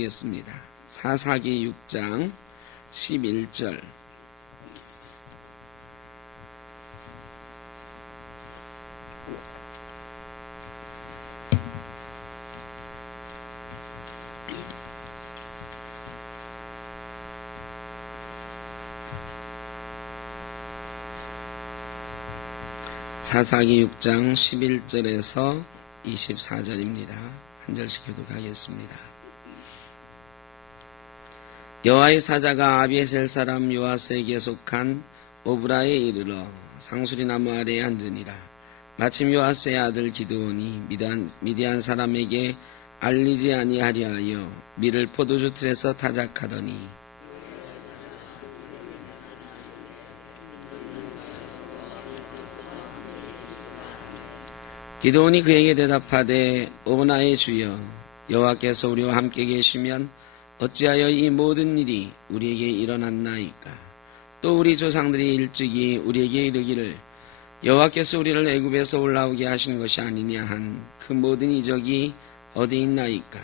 겠습니다. 사사기 6장 11절. 사사기 6장 11절에서 24절입니다. 한 절씩 교독하겠습니다. 여호와의 사자가 아비에셀 사람 요아스에게 속한 오브라에 이르러 상수리 나무 아래에 앉으니라. 마침 요아스의 아들 기드온이 미디안 사람에게 알리지 아니하려 하여 밀을 포도주 틀에서 타작하더니 기드온이 그에게 대답하되 오 나의 주여, 여호와께서 우리와 함께 계시면 어찌하여 이 모든 일이 우리에게 일어났나이까? 또 우리 조상들이 일찍이 우리에게 이르기를 여호와께서 우리를 애굽에서 올라오게 하신 것이 아니냐 한 그 모든 이적이 어디 있나이까?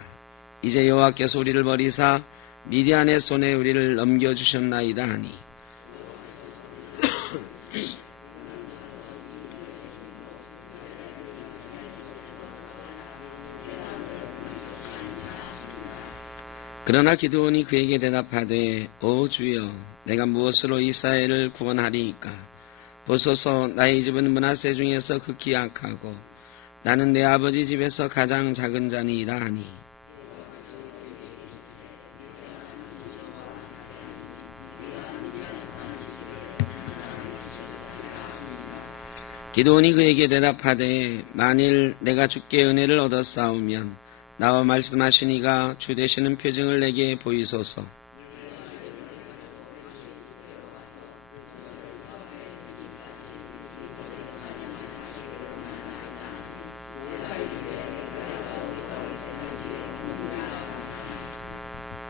이제 여호와께서 우리를 버리사 미디안의 손에 우리를 넘겨주셨나이다 하니 그러나 기드온이 그에게 대답하되 오 주여, 내가 무엇으로 이스라엘을 구원하리이까? 보소서, 나의 집은 므낫세 중에서 극히 약하고 나는 내 아버지 집에서 가장 작은 자니이다 하니 기드온이 그에게 대답하되 만일 내가 주께 은혜를 얻었사오면 나와 말씀하시니가 주 되시는 표징을 내게 보이소서.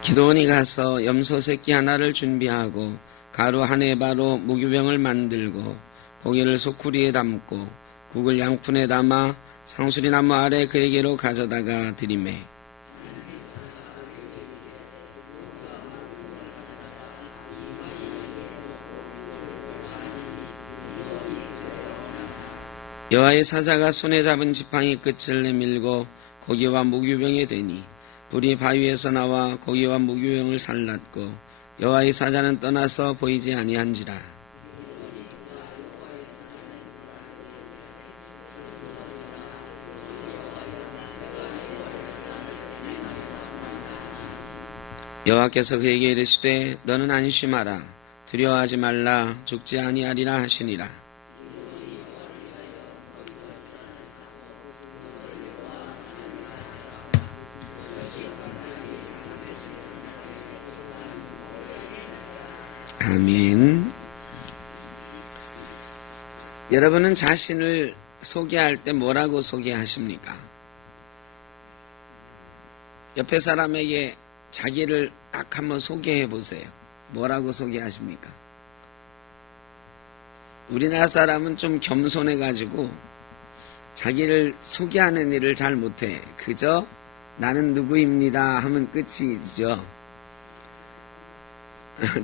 기드온이 가서 염소 새끼 하나를 준비하고 가루 한 에바로 무교병을 만들고 고기를 소쿠리에 담고 국을 양푼에 담아 상수리 나무 아래 그에게로 가져다가 드리매 여호와의 사자가 손에 잡은 지팡이 끝을 내밀고 고기와 무교병에 대니 불이 바위에서 나와 고기와 무교병을 살랐고 여호와의 사자는 떠나서 보이지 아니한지라. 여호와께서 그에게 이르시되 너는 안심하라, 두려워하지 말라, 죽지 아니하리라 하시니라. 아멘. 여러분은 자신을 소개할 때 뭐라고 소개하십니까? 옆에 사람에게 자기를 딱 한번 소개해 보세요. 뭐라고 소개하십니까? 우리나라 사람은 좀 겸손해가지고 자기를 소개하는 일을 잘 못해. 그저 나는 누구입니다 하면 끝이죠.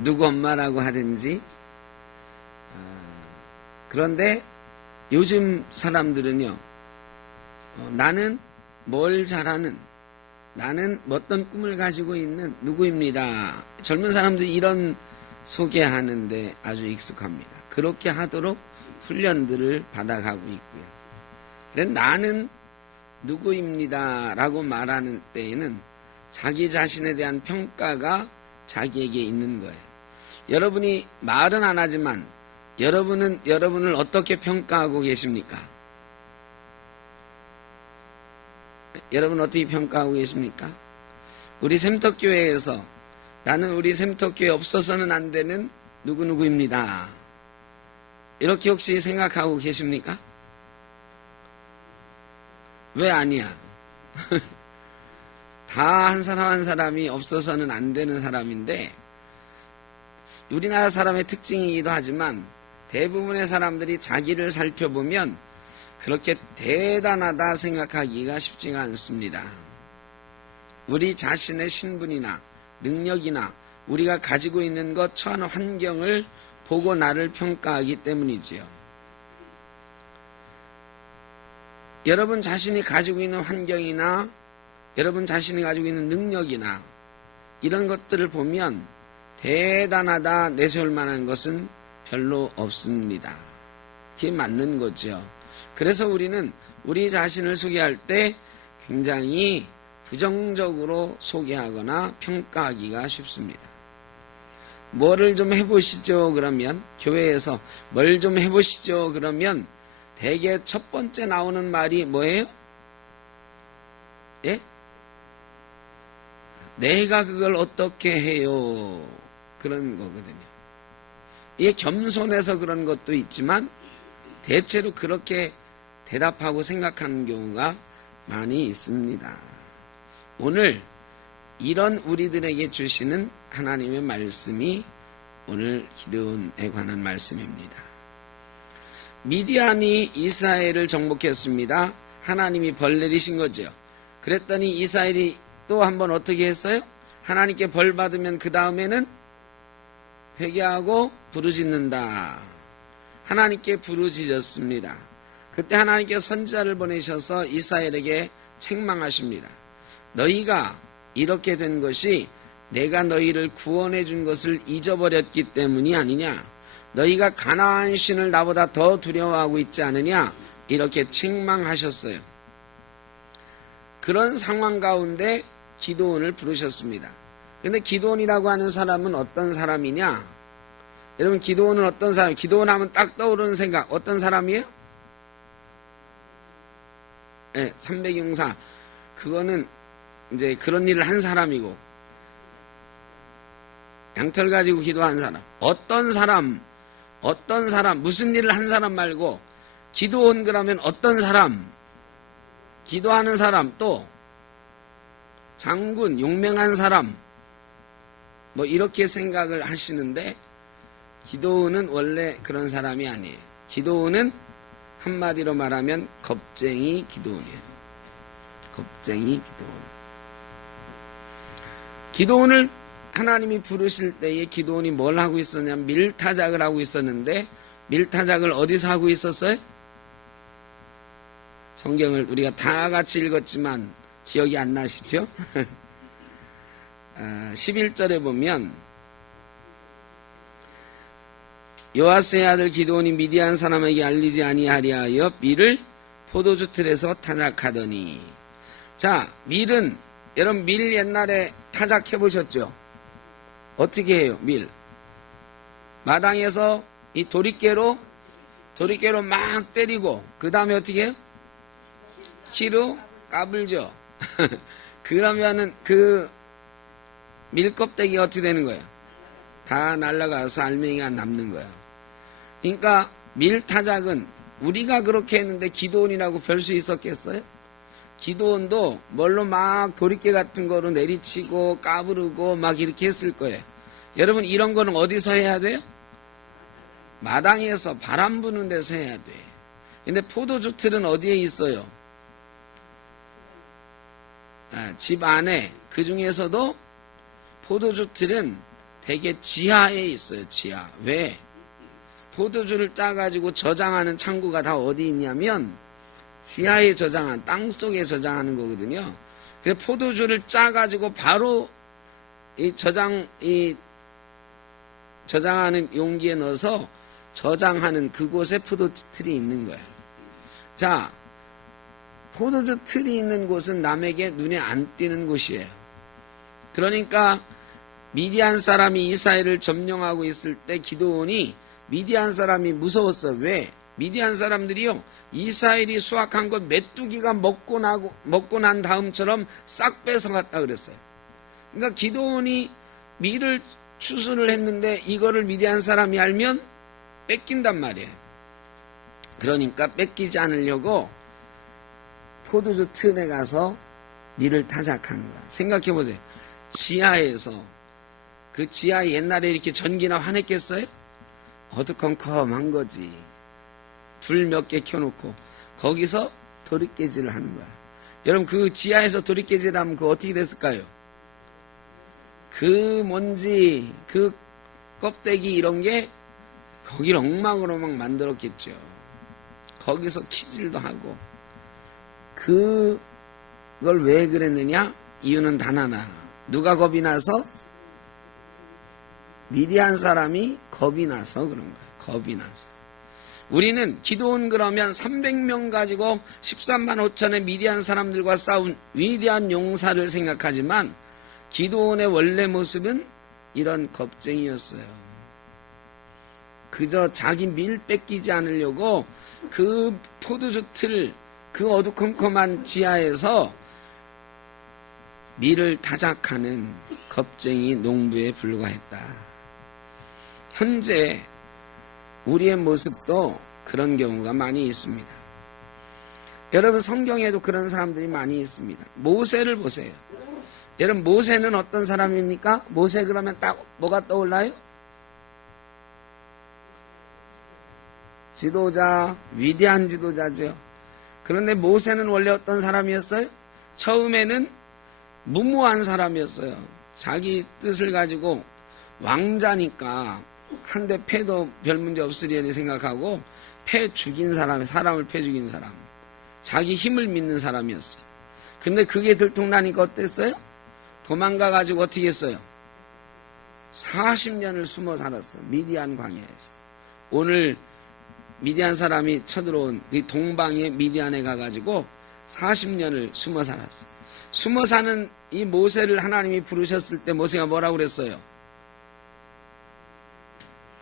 누구 엄마라고 하든지. 그런데 요즘 사람들은요, 나는 뭘 잘하는, 나는 어떤 꿈을 가지고 있는 누구입니다. 젊은 사람들이 이런 소개하는데 아주 익숙합니다. 그렇게 하도록 훈련들을 받아가고 있고요. 그래서 나는 누구입니다 라고 말하는 때에는 자기 자신에 대한 평가가 자기에게 있는 거예요. 여러분이 말은 안 하지만 여러분은 여러분을 어떻게 평가하고 계십니까? 여러분 어떻게 평가하고 계십니까? 우리 샘터교회에서 나는 우리 샘터교회 없어서는 안 되는 누구누구입니다. 이렇게 혹시 생각하고 계십니까? 왜 아니야? 다 한 사람 한 사람이 없어서는 안 되는 사람인데 우리나라 사람의 특징이기도 하지만 대부분의 사람들이 자기를 살펴보면 그렇게 대단하다 생각하기가 쉽지가 않습니다. 우리 자신의 신분이나 능력이나 우리가 가지고 있는 것, 처한 환경을 보고 나를 평가하기 때문이지요. 여러분 자신이 가지고 있는 환경이나 여러분 자신이 가지고 있는 능력이나 이런 것들을 보면 대단하다 내세울 만한 것은 별로 없습니다. 그게 맞는 거죠. 그래서 우리는 우리 자신을 소개할 때 굉장히 부정적으로 소개하거나 평가하기가 쉽습니다. 뭐를 좀 해보시죠 그러면, 교회에서 뭘 좀 해보시죠 그러면 대개 첫 번째 나오는 말이 뭐예요? 예? 내가 그걸 어떻게 해요? 그런 거거든요. 이게 겸손해서 그런 것도 있지만 대체로 그렇게 대답하고 생각하는 경우가 많이 있습니다. 오늘 이런 우리들에게 주시는 하나님의 말씀이 오늘 기드온에 관한 말씀입니다. 미디안이 이스라엘을 정복했습니다. 하나님이 벌 내리신 거죠. 그랬더니 이스라엘이 또 한번 어떻게 했어요? 하나님께 벌 받으면 그 다음에는 회개하고 부르짖는다. 하나님께 부르짖었습니다. 그때 하나님께 선지자를 보내셔서 이스라엘에게 책망하십니다. 너희가 이렇게 된 것이 내가 너희를 구원해 준 것을 잊어버렸기 때문이 아니냐? 너희가 가나안 신을 나보다 더 두려워하고 있지 않느냐? 이렇게 책망하셨어요. 그런 상황 가운데 기드온을 부르셨습니다. 근데 기드온이라고 하는 사람은 어떤 사람이냐? 여러분, 기드온은 어떤 사람? 기드온 하면 딱 떠오르는 생각 어떤 사람이에요? 네, 300용사. 그거는 이제 그런 일을 한 사람이고, 양털 가지고 기도한 사람. 어떤 사람, 무슨 일을 한 사람 말고, 기도온 그러면 어떤 사람, 기도하는 사람, 또 장군, 용맹한 사람, 뭐 이렇게 생각을 하시는데, 기도온은 원래 그런 사람이 아니에요. 기도온은 한마디로 말하면 겁쟁이 기도온이에요. 겁쟁이 기도온. 기도온을 하나님이 부르실 때에 기도온이 뭘 하고 있었냐면 밀타작을 하고 있었는데, 밀타작을 어디서 하고 있었어요? 성경을 우리가 다 같이 읽었지만 기억이 안 나시죠? 11절에 보면 요아스의 아들 기드온이 미디안 사람에게 알리지 아니하리하여 밀을 포도주 틀에서 타작하더니. 자, 밀은 여러분 밀 옛날에 타작해 보셨죠? 어떻게 해요? 밀 마당에서 이 도리깨로 막 때리고 그 다음에 어떻게 해요? 키로 까불죠. 그러면은 그 밀껍데기가 어떻게 되는 거예요? 다 날아가서 알맹이가 남는 거예요. 그러니까 밀타작은 우리가 그렇게 했는데 기드온이라고 별 수 있었겠어요? 기드온도 뭘로 막 도리깨 같은 거로 내리치고 까부르고 막 이렇게 했을 거예요. 여러분, 이런 거는 어디서 해야 돼요? 마당에서 바람 부는 데서 해야 돼. 근데 포도주 틀은 어디에 있어요? 집 안에. 그 중에서도 포도주 틀은 되게 지하에 있어요. 지하. 왜? 포도주를 짜가지고 저장하는 창고가 다 어디 있냐면 지하에 저장한, 땅속에 저장하는 거거든요. 그래서 포도주를 짜가지고 바로 저장하는 용기에 넣어서 저장하는 그곳에 포도주 틀이 있는 거예요. 자, 포도주 틀이 있는 곳은 남에게 눈에 안 띄는 곳이에요. 그러니까 미디안 사람이 이스라엘을 점령하고 있을 때 기드온이 미디안 사람이 무서웠어요. 왜? 미디안 사람들이요, 이스라엘이 수확한 것 메뚜기가 먹고 난 다음처럼 싹 뺏어갔다 그랬어요. 그러니까 기드온이 밀을 추수를 했는데 이거를 미디안 사람이 알면 뺏긴단 말이에요. 그러니까 뺏기지 않으려고 포도주 틈에 가서 밀을 타작하는 거야. 생각해 보세요. 지하에서, 그 지하에 옛날에 이렇게 전기나 환했겠어요? 어두컴컴한 거지. 불 몇 개 켜놓고 거기서 도리깨질을 하는 거야. 여러분 그 지하에서 돌이켜지라면 그 어떻게 됐을까요? 그 먼지, 그 껍데기 이런 게 거기를 엉망으로 막 만들었겠죠. 거기서 키질도 하고. 그걸 왜 그랬느냐? 이유는 단 하나. 누가 겁이 나서? 미디안 사람이 겁이 나서 그런 거예요. 겁이 나서. 우리는 기드온 그러면 300명 가지고 13만 5천의 미디안 사람들과 싸운 위대한 용사를 생각하지만 기드온의 원래 모습은 이런 겁쟁이였어요. 그저 자기 밀 뺏기지 않으려고 그 포도주 틀, 그 어두컴컴한 지하에서 밀을 타작하는 겁쟁이 농부에 불과했다. 현재 우리의 모습도 그런 경우가 많이 있습니다. 여러분 성경에도 그런 사람들이 많이 있습니다. 모세를 보세요. 여러분 모세는 어떤 사람입니까? 모세 그러면 딱 뭐가 떠올라요? 지도자, 위대한 지도자죠. 그런데 모세는 원래 어떤 사람이었어요? 처음에는 무모한 사람이었어요. 자기 뜻을 가지고 왕자니까 한 대 패도 별 문제 없으리니 생각하고 패 죽인 사람, 사람을 패 죽인 사람, 자기 힘을 믿는 사람이었어요. 근데 그게 들통나니까 어땠어요? 도망가가지고 어떻게 했어요? 40년을 숨어 살았어요. 미디안 광야에서. 오늘 미디안 사람이 쳐들어온 이 동방의 미디안에 가가지고 40년을 숨어 살았어요. 숨어 사는 이 모세를 하나님이 부르셨을 때 모세가 뭐라고 그랬어요?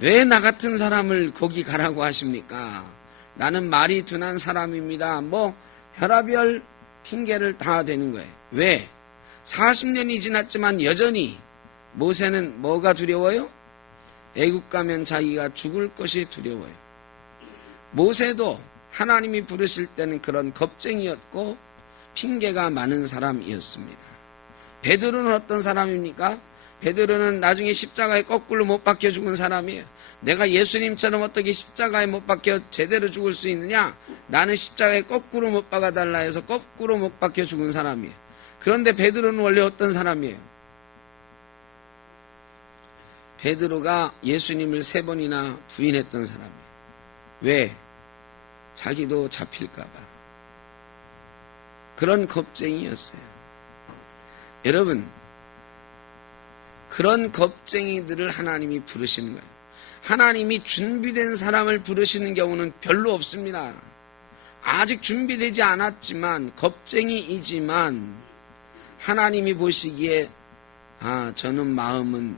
왜 나 같은 사람을 거기 가라고 하십니까? 나는 말이 둔한 사람입니다. 뭐 별의별 핑계를 다 대는 거예요. 왜? 40년이 지났지만 여전히 모세는 뭐가 두려워요? 애국 가면 자기가 죽을 것이 두려워요. 모세도 하나님이 부르실 때는 그런 겁쟁이였고 핑계가 많은 사람이었습니다. 베드로는 어떤 사람입니까? 베드로는 나중에 십자가에 거꾸로 못 박혀 죽은 사람이에요. 내가 예수님처럼 어떻게 십자가에 못 박혀 제대로 죽을 수 있느냐? 나는 십자가에 거꾸로 못 박아달라 해서 거꾸로 못 박혀 죽은 사람이에요. 그런데 베드로는 원래 어떤 사람이에요? 베드로가 예수님을 3번이나 부인했던 사람이에요. 왜? 자기도 잡힐까봐. 그런 겁쟁이였어요. 여러분, 그런 겁쟁이들을 하나님이 부르시는 거예요. 하나님이 준비된 사람을 부르시는 경우는 별로 없습니다. 아직 준비되지 않았지만 겁쟁이이지만 하나님이 보시기에 저놈 마음은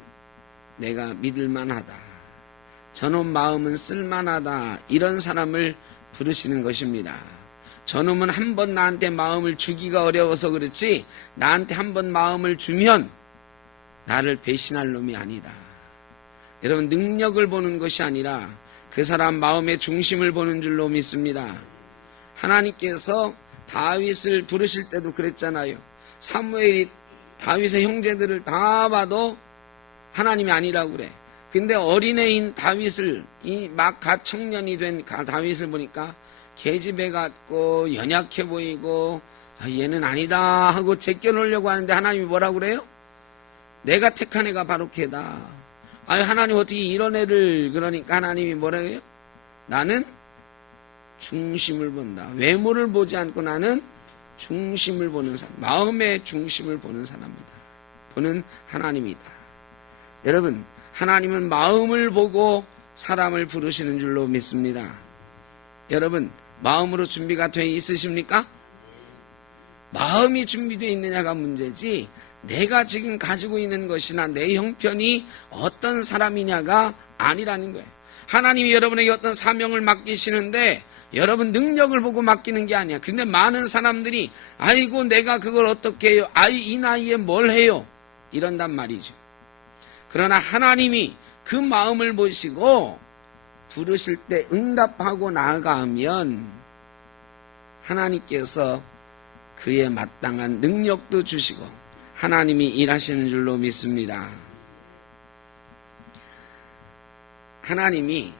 내가 믿을 만하다. 저놈 마음은 쓸만하다. 이런 사람을 부르시는 것입니다. 저놈은 한 번 나한테 마음을 주기가 어려워서 그렇지 나한테 한 번 마음을 주면 나를 배신할 놈이 아니다. 여러분 능력을 보는 것이 아니라 그 사람 마음의 중심을 보는 줄로 믿습니다. 하나님께서 다윗을 부르실 때도 그랬잖아요. 사무엘이 다윗의 형제들을 다 봐도 하나님이 아니라고 그래. 근데 어린애인 다윗을 이 막 갓 청년이 된 다윗을 보니까 계집애 같고 연약해 보이고 얘는 아니다 하고 제껴놓으려고 하는데 하나님이 뭐라고 그래요? 내가 택한 애가 바로 걔다. 하나님 어떻게 이런 애를 그러니까 하나님이 뭐라고 해요? 나는 중심을 본다. 외모를 보지 않고 나는 중심을 보는 사람, 마음의 중심을 보는 사람이다. 보는 하나님이다. 여러분 하나님은 마음을 보고 사람을 부르시는 줄로 믿습니다. 여러분 마음으로 준비가 돼 있으십니까? 마음이 준비되어 있느냐가 문제지 내가 지금 가지고 있는 것이나 내 형편이 어떤 사람이냐가 아니라는 거예요. 하나님이 여러분에게 어떤 사명을 맡기시는데 여러분 능력을 보고 맡기는 게 아니야. 근데 많은 사람들이 아이고 내가 그걸 어떻게 해요? 이 나이에 뭘 해요? 이런단 말이죠. 그러나 하나님이 그 마음을 보시고 부르실 때 응답하고 나아가면 하나님께서 그에 마땅한 능력도 주시고 하나님이 일하시는 줄로 믿습니다. 하나님이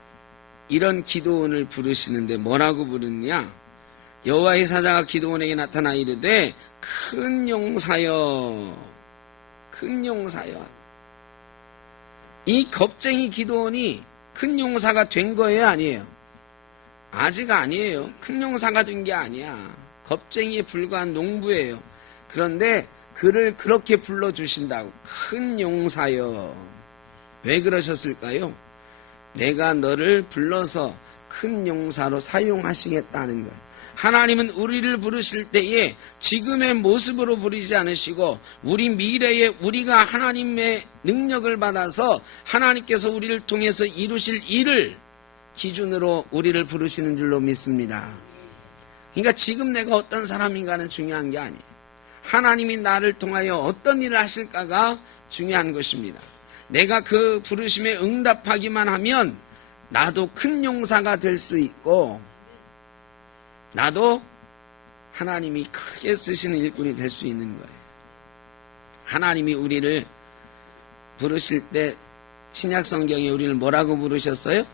이런 기도원을 부르시는데 뭐라고 부르느냐? 여호와의 사자가 기드온에게 나타나 이르되 큰 용사여, 큰 용사여. 이 겁쟁이 기드온이 큰 용사가 된 거예요, 아니에요? 아직 아니에요. 큰 용사가 된 게 아니야. 겁쟁이에 불과한 농부예요. 그런데 그를 그렇게 불러주신다고. 큰 용사여. 왜 그러셨을까요? 내가 너를 불러서 큰 용사로 사용하시겠다는 거예요. 하나님은 우리를 부르실 때에 지금의 모습으로 부르지 않으시고 우리 미래에 우리가 하나님의 능력을 받아서 하나님께서 우리를 통해서 이루실 일을 기준으로 우리를 부르시는 줄로 믿습니다. 그러니까 지금 내가 어떤 사람인가는 중요한 게 아니에요. 하나님이 나를 통하여 어떤 일을 하실까가 중요한 것입니다. 내가 그 부르심에 응답하기만 하면 나도 큰 용사가 될 수 있고 나도 하나님이 크게 쓰시는 일꾼이 될 수 있는 거예요. 하나님이 우리를 부르실 때 신약 성경에 우리를 뭐라고 부르셨어요?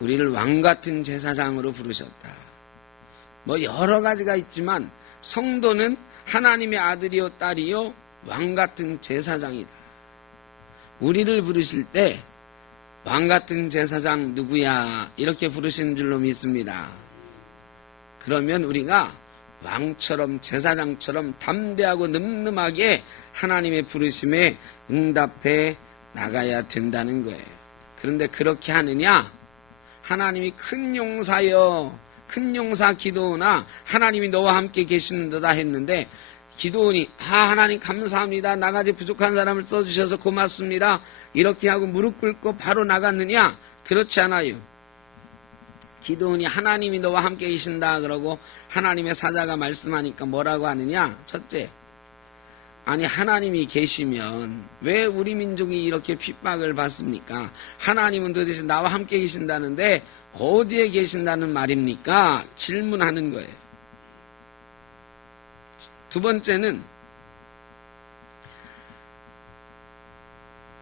우리를 왕같은 제사장으로 부르셨다. 뭐 여러 가지가 있지만 성도는 하나님의 아들이요 딸이요 왕같은 제사장이다. 우리를 부르실 때 왕같은 제사장 누구야? 이렇게 부르시는 줄로 믿습니다. 그러면 우리가 왕처럼 제사장처럼 담대하고 늠름하게 하나님의 부르심에 응답해 나가야 된다는 거예요. 그런데 그렇게 하느냐? 하나님이 큰 용사여, 큰 용사 기드온아, 하나님이 너와 함께 계시는도다 했는데 기드온이 하나님 감사합니다. 나가지 부족한 사람을 써주셔서 고맙습니다. 이렇게 하고 무릎 꿇고 바로 나갔느냐? 그렇지 않아요. 기드온이 하나님이 너와 함께 계신다 그러고 하나님의 사자가 말씀하니까 뭐라고 하느냐? 첫째, 아니 하나님이 계시면 왜 우리 민족이 이렇게 핍박을 받습니까? 하나님은 도대체 나와 함께 계신다는데 어디에 계신다는 말입니까? 질문하는 거예요. 두 번째는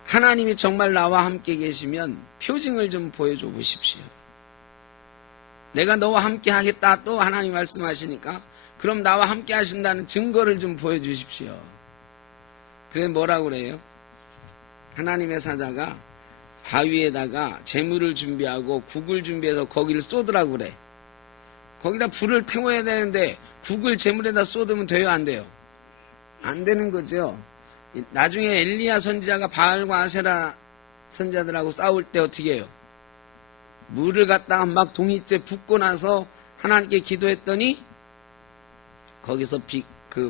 하나님이 정말 나와 함께 계시면 표징을 좀 보여줘 보십시오. 내가 너와 함께 하겠다 또 하나님 말씀하시니까 그럼 나와 함께 하신다는 증거를 좀 보여주십시오. 그래 뭐라고 그래요? 하나님의 사자가 바위에다가 재물을 준비하고 국을 준비해서 거기를 쏟으라고 그래. 거기다 불을 태워야 되는데 국을 재물에다 쏟으면 돼요, 안 돼요? 안 되는 거죠. 나중에 엘리야 선지자가 바알과 아세라 선지자들하고 싸울 때 어떻게 해요? 물을 갖다가 막 동이째 붓고 나서 하나님께 기도했더니 거기서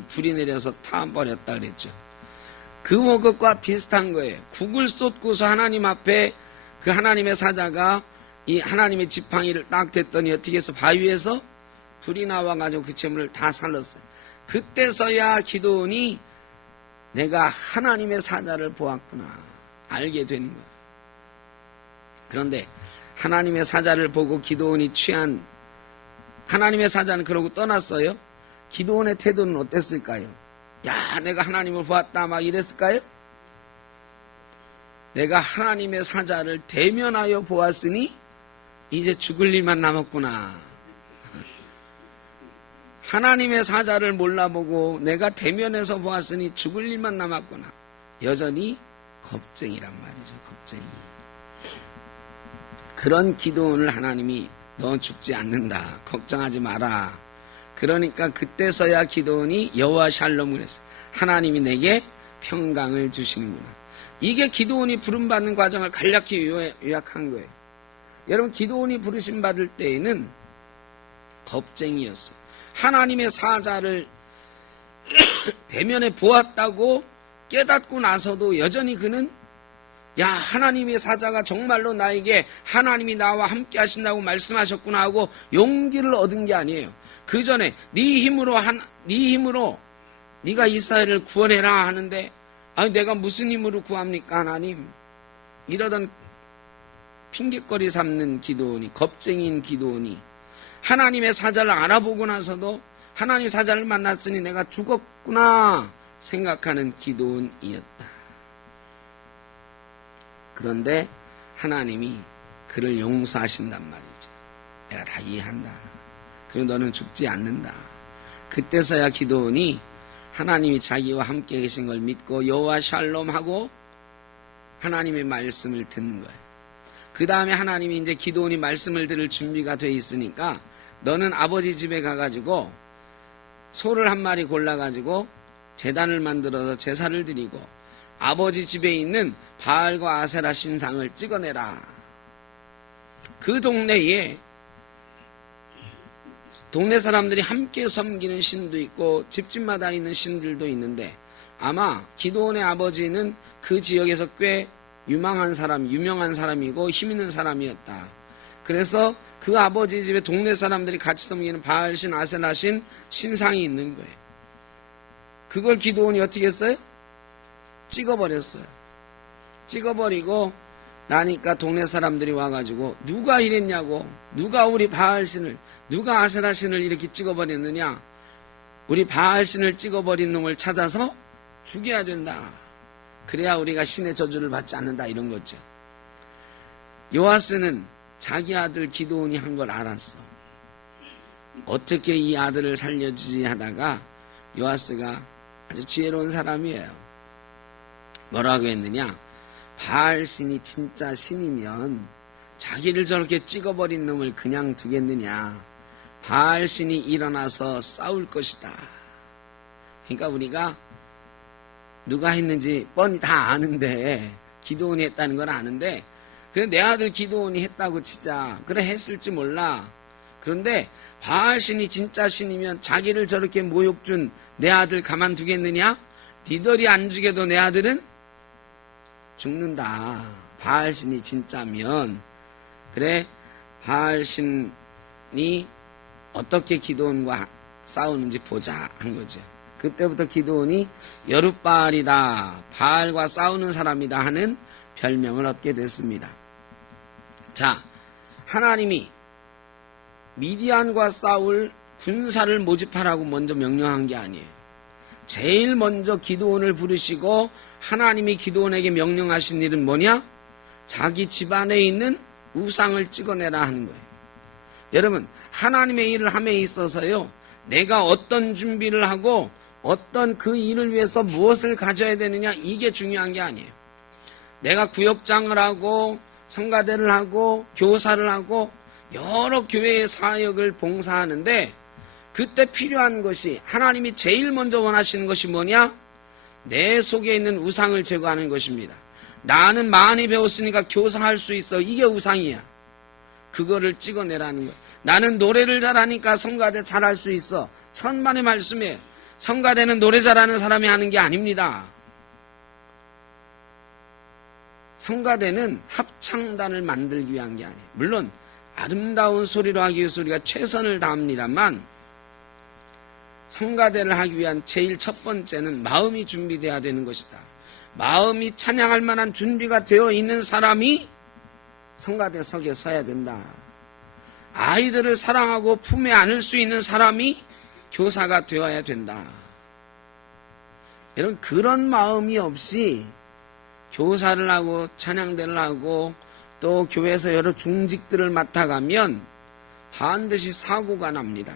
불이 내려서 타버렸다 그랬죠. 그것과 비슷한 거예요. 국을 쏟고서 하나님 앞에 그 하나님의 사자가 이 하나님의 지팡이를 딱 댔더니 어떻게 해서 바위에서 불이 나와가지고 그 재물을 다 살랐어요. 그때서야 기드온이 내가 하나님의 사자를 보았구나 알게 되는 거예요. 그런데 하나님의 사자를 보고 기드온이 취한 하나님의 사자는 그러고 떠났어요. 기드온의 태도는 어땠을까요? 야, 내가 하나님을 보았다 막 이랬을까요? 내가 하나님의 사자를 대면하여 보았으니 이제 죽을 일만 남았구나. 하나님의 사자를 몰라보고 내가 대면해서 보았으니 죽을 일만 남았구나. 여전히 겁쟁이란 말이죠. 겁쟁이. 그런 기도원을 하나님이 너 죽지 않는다. 걱정하지 마라. 그러니까 그때서야 기도원이 여호와 샬롬을 했어요. 하나님이 내게 평강을 주시는구나. 이게 기도원이 부름받는 과정을 간략히 요약한 거예요. 여러분 기도원이 부르심 받을 때에는 겁쟁이였어요. 하나님의 사자를 대면에 보았다고 깨닫고 나서도 여전히 그는 야 하나님의 사자가 정말로 나에게 하나님이 나와 함께 하신다고 말씀하셨구나 하고 용기를 얻은 게 아니에요. 그 전에 네 힘으로 네가 이스라엘을 구원해라 하는데 아니 내가 무슨 힘으로 구합니까 하나님? 이러던 핑계거리 삼는 기도원이 겁쟁이인 기도원이 하나님의 사자를 알아보고 나서도 하나님의 사자를 만났으니 내가 죽었구나 생각하는 기도원이었다. 그런데 하나님이 그를 용서하신단 말이죠. 내가 다 이해한다. 그리고 너는 죽지 않는다. 그때서야 기도원이 하나님이 자기와 함께 계신 걸 믿고 여호와 샬롬 하고 하나님의 말씀을 듣는 거예요. 그 다음에 하나님이 이제 기도원이 말씀을 들을 준비가 돼 있으니까 너는 아버지 집에 가가지고 소를 한 마리 골라가지고 제단을 만들어서 제사를 드리고 아버지 집에 있는 바알과 아세라 신상을 찍어내라. 그 동네에 동네 사람들이 함께 섬기는 신도 있고 집집마다 있는 신들도 있는데 아마 기도원의 아버지는 그 지역에서 꽤 유명한 사람이고 힘 있는 사람이었다. 그래서 그 아버지 집에 동네 사람들이 같이 섬기는 바알신, 아세라신 신상이 있는 거예요. 그걸 기도원이 어떻게 했어요? 찍어버렸어요. 찍어버리고 나니까 동네 사람들이 와가지고 누가 이랬냐고, 누가 우리 바알신을, 누가 아세라신을 이렇게 찍어버렸느냐, 우리 바알신을 찍어버린 놈을 찾아서 죽여야 된다. 그래야 우리가 신의 저주를 받지 않는다, 이런 거죠. 요아스는 자기 아들 기도온이 한 걸 알았어. 어떻게 이 아들을 살려주지 하다가 요아스가 아주 지혜로운 사람이에요. 뭐라고 했느냐, 바알신이 진짜 신이면 자기를 저렇게 찍어버린 놈을 그냥 두겠느냐, 바알신이 일어나서 싸울 것이다. 그러니까 우리가 누가 했는지 뻔히 다 아는데, 기도원이 했다는 건 아는데, 그래 내 아들 기도원이 했다고 치자. 그래 했을지 몰라. 그런데 바알신이 진짜 신이면 자기를 저렇게 모욕 준 내 아들 가만두겠느냐? 니들이 안 죽여도 내 아들은 죽는다. 바알신이 진짜면. 그래 바알신이 어떻게 기도원과 싸우는지 보자 한 거죠. 그때부터 기도원이 여룻바알이다, 바알과 싸우는 사람이다 하는 별명을 얻게 됐습니다. 자, 하나님이 미디안과 싸울 군사를 모집하라고 먼저 명령한 게 아니에요. 제일 먼저 기도원을 부르시고 하나님이 기도원에게 명령하신 일은 뭐냐? 자기 집안에 있는 우상을 찍어내라 하는 거예요. 여러분, 하나님의 일을 함에 있어서요, 내가 어떤 준비를 하고 어떤 그 일을 위해서 무엇을 가져야 되느냐, 이게 중요한 게 아니에요. 내가 구역장을 하고 성가대를 하고 교사를 하고 여러 교회의 사역을 봉사하는데 그때 필요한 것이, 하나님이 제일 먼저 원하시는 것이 뭐냐? 내 속에 있는 우상을 제거하는 것입니다. 나는 많이 배웠으니까 교사할 수 있어, 이게 우상이야. 그거를 찍어내라는 거예요. 나는 노래를 잘하니까 성가대 잘할 수 있어. 천만의 말씀이에요. 성가대는 노래 잘하는 사람이 하는 게 아닙니다. 성가대는 합창단을 만들기 위한 게 아니에요. 물론 아름다운 소리로 하기 위해서 우리가 최선을 다합니다만, 성가대를 하기 위한 제일 첫 번째는 마음이 준비되어야 되는 것이다. 마음이 찬양할 만한 준비가 되어 있는 사람이 성가대석에 서야 된다. 아이들을 사랑하고 품에 안을 수 있는 사람이 교사가 되어야 된다. 여러분, 그런 마음이 없이 교사를 하고 찬양대를 하고 또 교회에서 여러 중직들을 맡아가면 반드시 사고가 납니다.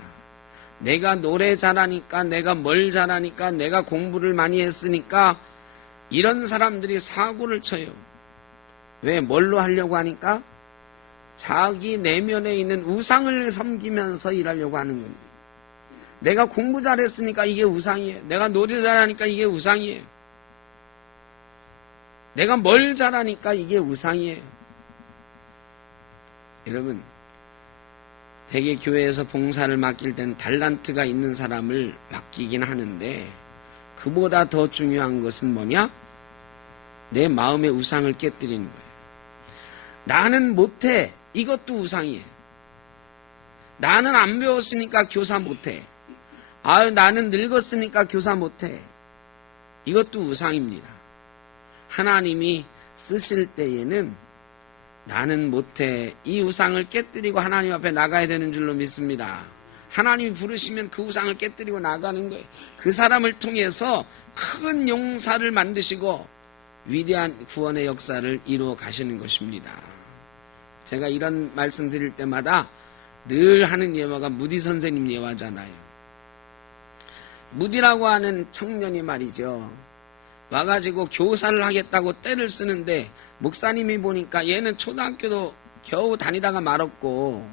내가 노래 잘하니까, 내가 뭘 잘하니까, 내가 공부를 많이 했으니까 이런 사람들이 사고를 쳐요. 왜? 뭘로 하려고 하니까? 자기 내면에 있는 우상을 섬기면서 일하려고 하는 겁니다. 내가 공부 잘했으니까 이게 우상이에요. 내가 노래 잘하니까 이게 우상이에요. 내가 뭘 잘하니까 이게 우상이에요. 여러분, 대개 교회에서 봉사를 맡길 때는 달란트가 있는 사람을 맡기긴 하는데, 그보다 더 중요한 것은 뭐냐? 내 마음의 우상을 깨뜨리는 거예요. 나는 못해, 이것도 우상이에요. 나는 안 배웠으니까 교사 못해. 아유, 나는 늙었으니까 교사 못해. 이것도 우상입니다. 하나님이 쓰실 때에는 나는 못해, 이 우상을 깨뜨리고 하나님 앞에 나가야 되는 줄로 믿습니다. 하나님이 부르시면 그 우상을 깨뜨리고 나가는 거예요. 그 사람을 통해서 큰 용사를 만드시고 위대한 구원의 역사를 이루어 가시는 것입니다. 제가 이런 말씀 드릴 때마다 늘 하는 예화가 무디 선생님 예화잖아요. 무디라고 하는 청년이 말이죠. 와가지고 교사를 하겠다고 떼를 쓰는데 목사님이 보니까 얘는 초등학교도 겨우 다니다가 말았고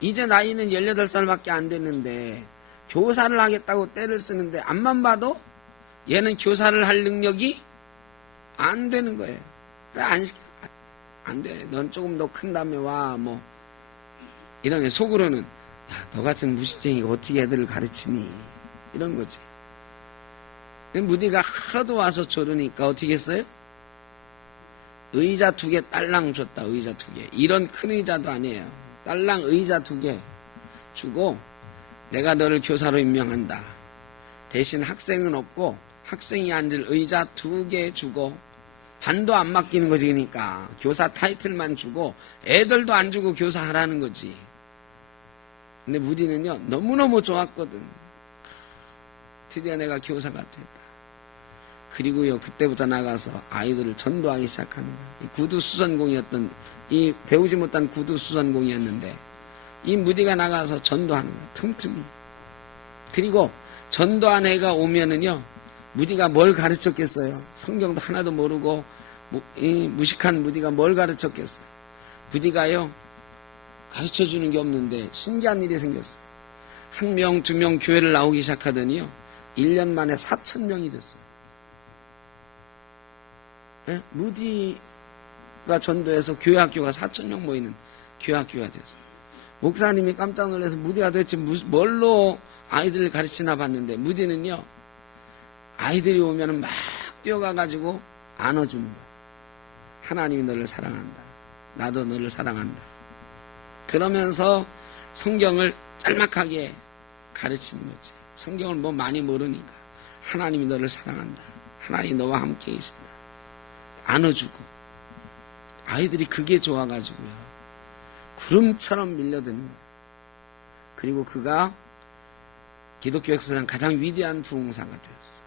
이제 나이는 18살밖에 안 됐는데 교사를 하겠다고 떼를 쓰는데 앞만 봐도 얘는 교사를 할 능력이 안 되는 거예요. 그래, 안 돼. 넌 조금 더 큰 다음에 와. 뭐 이런 속으로는 야, 너 같은 무식쟁이가 어떻게 애들을 가르치니 이런 거지. 무디가 하도 와서 조르니까 어떻게 했어요? 의자 2개 딸랑 줬다. 의자 2개. 이런 큰 의자도 아니에요. 딸랑 의자 2개 주고 내가 너를 교사로 임명한다. 대신 학생은 없고 학생이 앉을 의자 2개 주고 반도 안 맡기는 거지. 그러니까 교사 타이틀만 주고 애들도 안 주고 교사하라는 거지. 근데 무디는요 너무너무 좋았거든. 드디어 내가 교사가 됐다. 그리고요 그때부터 나가서 아이들을 전도하기 시작하는 거야. 이 구두 수선공이었던 이 배우지 못한 구두 수선공이었는데 이 무디가 나가서 전도하는 거야. 틈틈이. 그리고 전도한 애가 오면은요 무디가 뭘 가르쳤겠어요? 성경도 하나도 모르고 이 무식한 무디가 뭘 가르쳤겠어요? 무디가요 가르쳐주는 게 없는데 신기한 일이 생겼어요. 1명, 2명 교회를 나오기 시작하더니요 1년 만에 4,000명이 됐어요. 네? 무디가 전도해서 교회학교가 4,000명 모이는 교회학교가 됐어요. 목사님이 깜짝 놀라서 무디가 도대체 뭘로 아이들을 가르치나 봤는데 무디는요 아이들이 오면 막 뛰어가가지고 안아주는 거야. 하나님이 너를 사랑한다. 나도 너를 사랑한다. 그러면서 성경을 짤막하게 가르치는 거지. 성경을 뭐 많이 모르니까 하나님이 너를 사랑한다. 하나님이 너와 함께 계신다. 안아주고 아이들이 그게 좋아가지고요. 구름처럼 밀려드는 거야. 그리고 그가 기독교 역사상 가장 위대한 부흥사가 되었어요.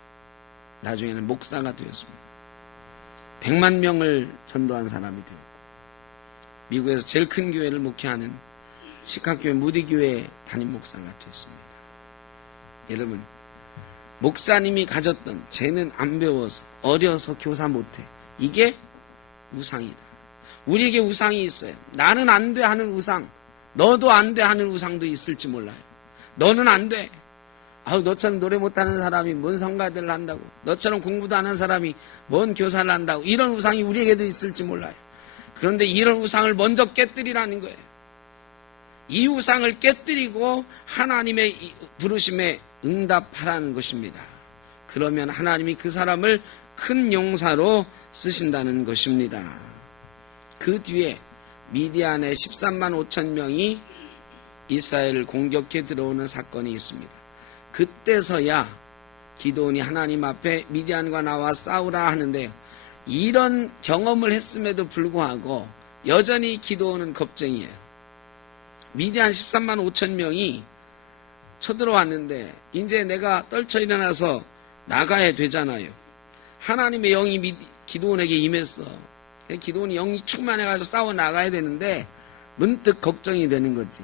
나중에는 목사가 되었습니다. 100만 명을 전도한 사람이 되었고 미국에서 제일 큰 교회를 목회하는 시카고교회 무디교회 담임 목사가 됐습니다. 여러분 목사님이 가졌던 쟤는 안 배워서 어려서 교사 못해. 이게 우상이다. 우리에게 우상이 있어요. 나는 안 돼 하는 우상, 너도 안 돼 하는 우상도 있을지 몰라요. 너는 안 돼. 아우 너처럼 노래 못하는 사람이 뭔 성가대를 한다고, 너처럼 공부도 안 한 사람이 뭔 교사를 한다고, 이런 우상이 우리에게도 있을지 몰라요. 그런데 이런 우상을 먼저 깨뜨리라는 거예요. 이 우상을 깨뜨리고 하나님의 부르심에 응답하라는 것입니다. 그러면 하나님이 그 사람을 큰 용사로 쓰신다는 것입니다. 그 뒤에 미디안의 13만 5천 명이 이스라엘을 공격해 들어오는 사건이 있습니다. 그때서야 기드온이 하나님 앞에 미디안과 나와 싸우라 하는데요. 이런 경험을 했음에도 불구하고 여전히 기드온은 겁쟁이에요. 미디안 13만 5천 명이 쳐들어왔는데 이제 내가 떨쳐 일어나서 나가야 되잖아요. 하나님의 영이 기드온에게 임했어. 기드온이 영이 충만해가지고 싸워 나가야 되는데 문득 걱정이 되는 거지.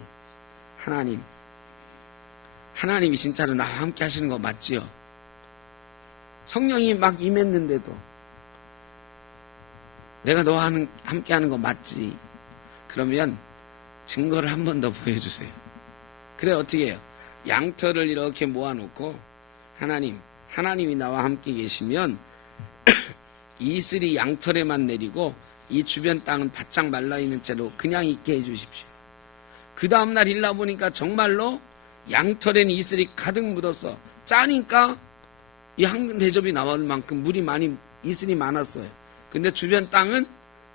하나님이 진짜로 나와 함께 하시는 거 맞지요? 성령이 막 임했는데도 내가 너와 함께 하는 거 맞지? 그러면 증거를 한 번 더 보여주세요. 그래 어떻게 해요? 양털을 이렇게 모아놓고 하나님이 나와 함께 계시면 이슬이 양털에만 내리고 이 주변 땅은 바짝 말라있는 채로 그냥 있게 해주십시오. 그 다음날 일나 보니까 정말로 양털에는 이슬이 가득 묻어서 짜니까 이 한 대접이 나올 만큼 이슬이 많았어요. 근데 주변 땅은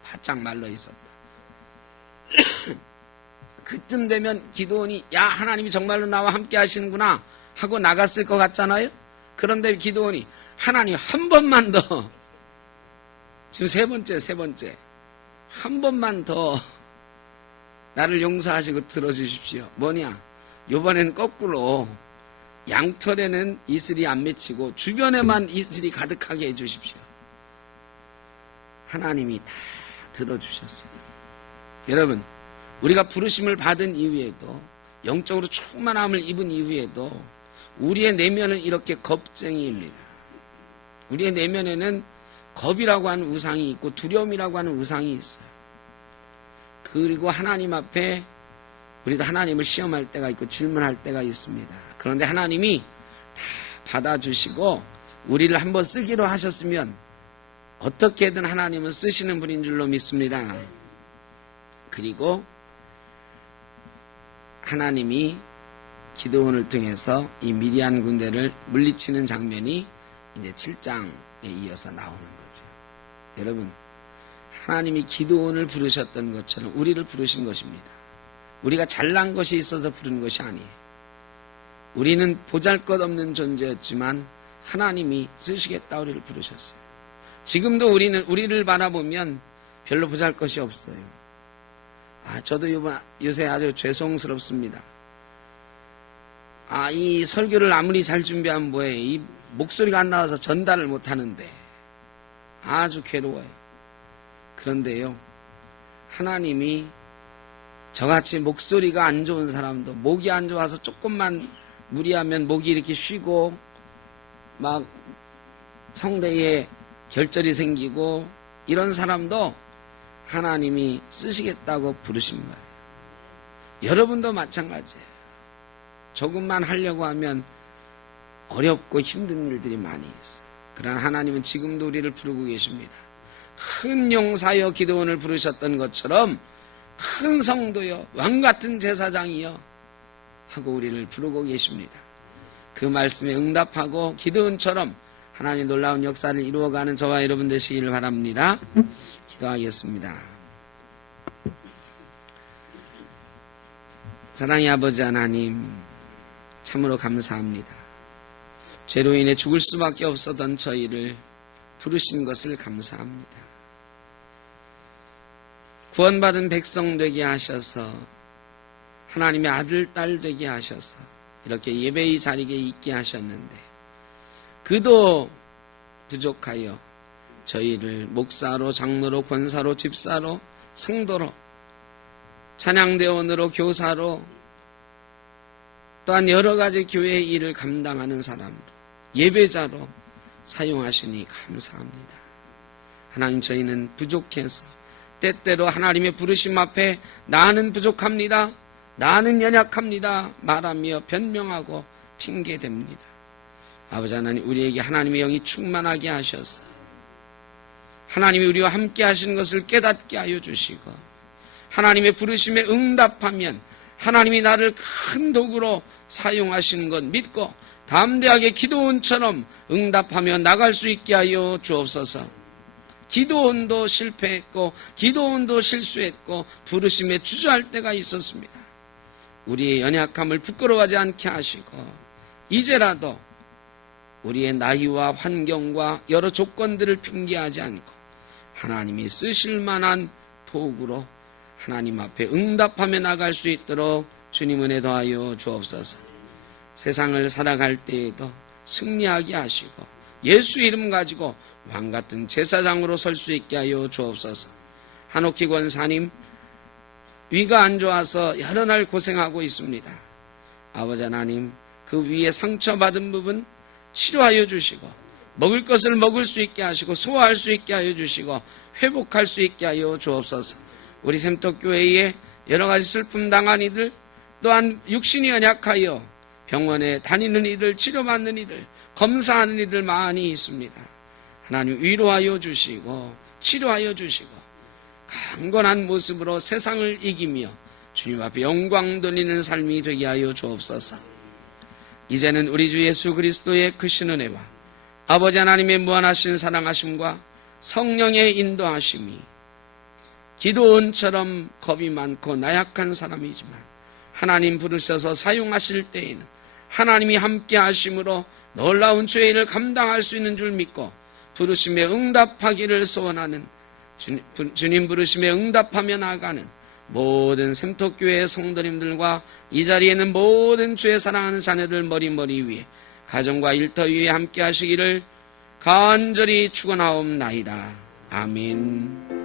바짝 말라 있었다. 그쯤 되면 기드온이 야 하나님이 정말로 나와 함께 하시는구나 하고 나갔을 것 같잖아요. 그런데 기드온이 하나님 한 번만 더, 지금 세 번째 한 번만 더 나를 용서하시고 들어주십시오. 뭐냐, 이번에는 거꾸로 양털에는 이슬이 안 맺히고 주변에만 이슬이 가득하게 해주십시오. 하나님이 다 들어주셨어요. 여러분 우리가 부르심을 받은 이후에도, 영적으로 충만함을 입은 이후에도 우리의 내면은 이렇게 겁쟁이입니다. 우리의 내면에는 겁이라고 하는 우상이 있고 두려움이라고 하는 우상이 있어요. 그리고 하나님 앞에 우리도 하나님을 시험할 때가 있고 질문할 때가 있습니다. 그런데 하나님이 다 받아주시고 우리를 한번 쓰기로 하셨으면 어떻게든 하나님은 쓰시는 분인 줄로 믿습니다. 그리고 하나님이 기드온을 통해서 이 미디안 군대를 물리치는 장면이 이제 7장에 이어서 나오는 거죠. 여러분, 하나님이 기드온을 부르셨던 것처럼 우리를 부르신 것입니다. 우리가 잘난 것이 있어서 부른 것이 아니에요. 우리는 보잘것없는 존재였지만 하나님이 쓰시겠다 우리를 부르셨어요. 지금도 우리를 바라보면 별로 보잘것이 없어요. 저도 요새 아주 죄송스럽습니다. 이 설교를 아무리 잘 준비하면 뭐해, 이 목소리가 안 나와서 전달을 못 하는데 아주 괴로워요. 그런데요, 하나님이 저같이 목소리가 안 좋은 사람도, 목이 안 좋아서 조금만 무리하면 목이 이렇게 쉬고 막 성대에 결절이 생기고 이런 사람도 하나님이 쓰시겠다고 부르신 거예요. 여러분도 마찬가지예요. 조금만 하려고 하면 어렵고 힘든 일들이 많이 있어요. 그러나 하나님은 지금도 우리를 부르고 계십니다. 큰 용사여 기드온을 부르셨던 것처럼 큰 성도여, 왕같은 제사장이여 하고 우리를 부르고 계십니다. 그 말씀에 응답하고 기드온처럼 하나님 놀라운 역사를 이루어가는 저와 여러분 되시기를 바랍니다. 기도하겠습니다. 사랑의 아버지 하나님, 참으로 감사합니다. 죄로 인해 죽을 수밖에 없었던 저희를 부르신 것을 감사합니다. 구원받은 백성 되게 하셔서 하나님의 아들, 딸 되게 하셔서 이렇게 예배의 자리에 있게 하셨는데 그도 부족하여 저희를 목사로, 장로로, 권사로, 집사로, 성도로, 찬양대원으로, 교사로, 또한 여러 가지 교회의 일을 감당하는 사람으로, 예배자로 사용하시니 감사합니다. 하나님, 저희는 부족해서 때때로 하나님의 부르심 앞에 나는 부족합니다, 나는 연약합니다 말하며 변명하고 핑계댑니다. 아버지 하나님, 우리에게 하나님의 영이 충만하게 하셔서 하나님이 우리와 함께 하시는 것을 깨닫게 하여 주시고 하나님의 부르심에 응답하면 하나님이 나를 큰 도구로 사용하시는 것 믿고 담대하게 기드온처럼 응답하며 나갈 수 있게 하여 주옵소서. 기드온도 실패했고 기드온도 실수했고 부르심에 주저할 때가 있었습니다. 우리의 연약함을 부끄러워하지 않게 하시고 이제라도 우리의 나이와 환경과 여러 조건들을 핑계하지 않고 하나님이 쓰실 만한 도구로 하나님 앞에 응답하며 나갈 수 있도록 주님 은혜 더하여 주옵소서. 세상을 살아갈 때에도 승리하게 하시고 예수 이름 가지고 왕같은 제사장으로 설 수 있게 하여 주옵소서. 한옥희 권사님, 위가 안 좋아서 여러 날 고생하고 있습니다. 아버지 하나님, 그 위에 상처받은 부분 치료하여 주시고 먹을 것을 먹을 수 있게 하시고 소화할 수 있게 하여 주시고 회복할 수 있게 하여 주옵소서. 우리 샘톡교회에 여러 가지 슬픔 당한 이들, 또한 육신이 연약하여 병원에 다니는 이들, 치료받는 이들, 검사하는 이들 많이 있습니다. 하나님 위로하여 주시고 치료하여 주시고 강건한 모습으로 세상을 이기며 주님 앞에 영광 돌리는 삶이 되게 하여 주옵소서. 이제는 우리 주 예수 그리스도의 크신 은혜와 아버지 하나님의 무한하신 사랑하심과 성령의 인도하심이 기드온처럼 겁이 많고 나약한 사람이지만 하나님 부르셔서 사용하실 때에는 하나님이 함께 하심으로 놀라운 죄를 감당할 수 있는 줄 믿고 부르심에 응답하기를 소원하는 주님 부르심에 응답하며 나아가는 모든 샘톡교회의 성도님들과 이 자리에는 모든 주의 사랑하는 자녀들 머리 위에 가정과 일터 위에 함께 하시기를 간절히 축원하옵나이다. 아멘.